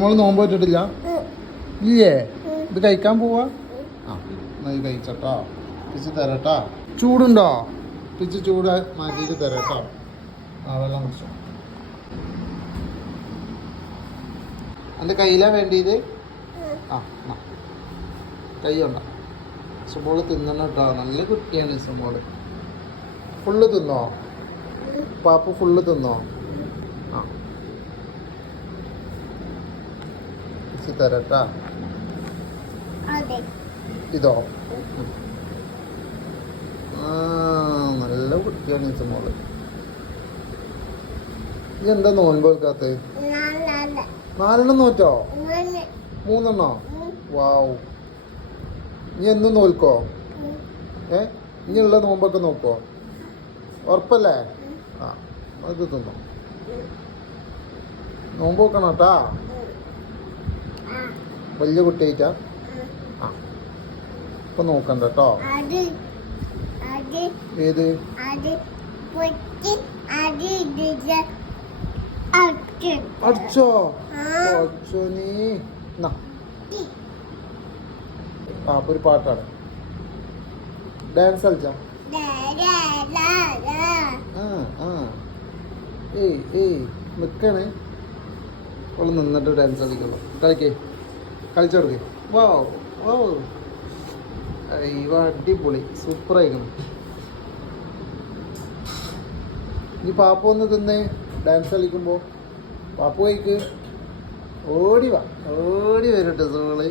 മോള് നോമ്പ് വെച്ചിട്ടില്ല ഇല്ലേ? ഇത് കഴിക്കാൻ പോവാ? ആ എന്നാ ഇത് കഴിച്ചട്ടോ. പിച്ച് തരട്ടാ. ചൂടുണ്ടോ? പിച്ച് ചൂട് മാറ്റിയിട്ട് തരട്ടോ. ആ വെള്ളം കുടിച്ചോ. എൻ്റെ കയ്യിലാ വേണ്ടിയത്? ആ കൈ ഉണ്ടോ? സുമോള് തിന്നണം കേട്ടോ. നല്ല കുട്ടിയാണ് സുമോള്. ഫുള്ള് തിന്നോ? പാപ്പു ഫുള്ള് തിന്നോ? ആ പിച്ച് തരട്ടാ. ഇതോ? ആ നല്ല കുട്ടിയാണ് സുമോള്. നീ എന്താ നോൻപ് വെക്കാത്ത? 4 നോറ്റോ? 3 വാവ്. നീ എന്നും നോൽക്കോ? ഇനി ഉള്ള നോമ്പൊക്കെ നോക്കോ? ഉറപ്പല്ലേ? ആ അത് തിന്നോ. നോമ്പ് വെക്കണം കേട്ടാ. വലിയ കുട്ടിയായിട്ടാ? ആ ഇപ്പൊ നോക്കണ്ട കേട്ടോ. ഏത്? അടിച്ചോ? അടിച്ചോ നീ? ഒരു പാട്ടാണ്. ഡാൻസ് കളിച്ചാ? നിക്കണേ. അവള് നിന്നിട്ട് ഡാൻസ് കളിക്കുള്ളൂ. കളിച്ചെടുക്ക്. അടിപൊളി, സൂപ്പറായിരിക്കണം. ഇനി പാപ്പു ഒന്ന് തിന്നേ. ഡാൻസ് കളിക്കുമ്പോ പാപ്പു കഴിക്ക്. ഓടി വരട്ടെ സോള്.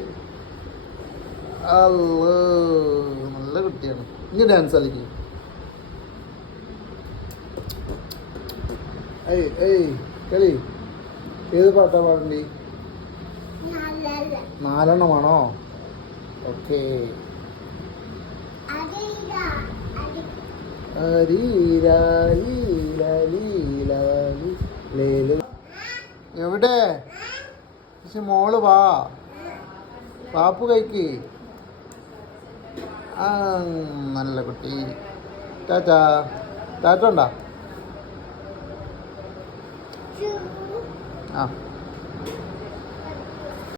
അല്ലോ നല്ല കുട്ടിയാണ്. ഇനി ഡാൻസ് കളിക്കും. കളി. ഏത് പാട്ടാ പാടണ്ടി? 4 ഓക്കേ. എവിടെ? പക്ഷെ മോള് വാ. പാപ്പു കഴിക്ക്. ആ നല്ല കുട്ടി. ടാറ്റാ. ടാറ്റ ഉണ്ടാ? ആ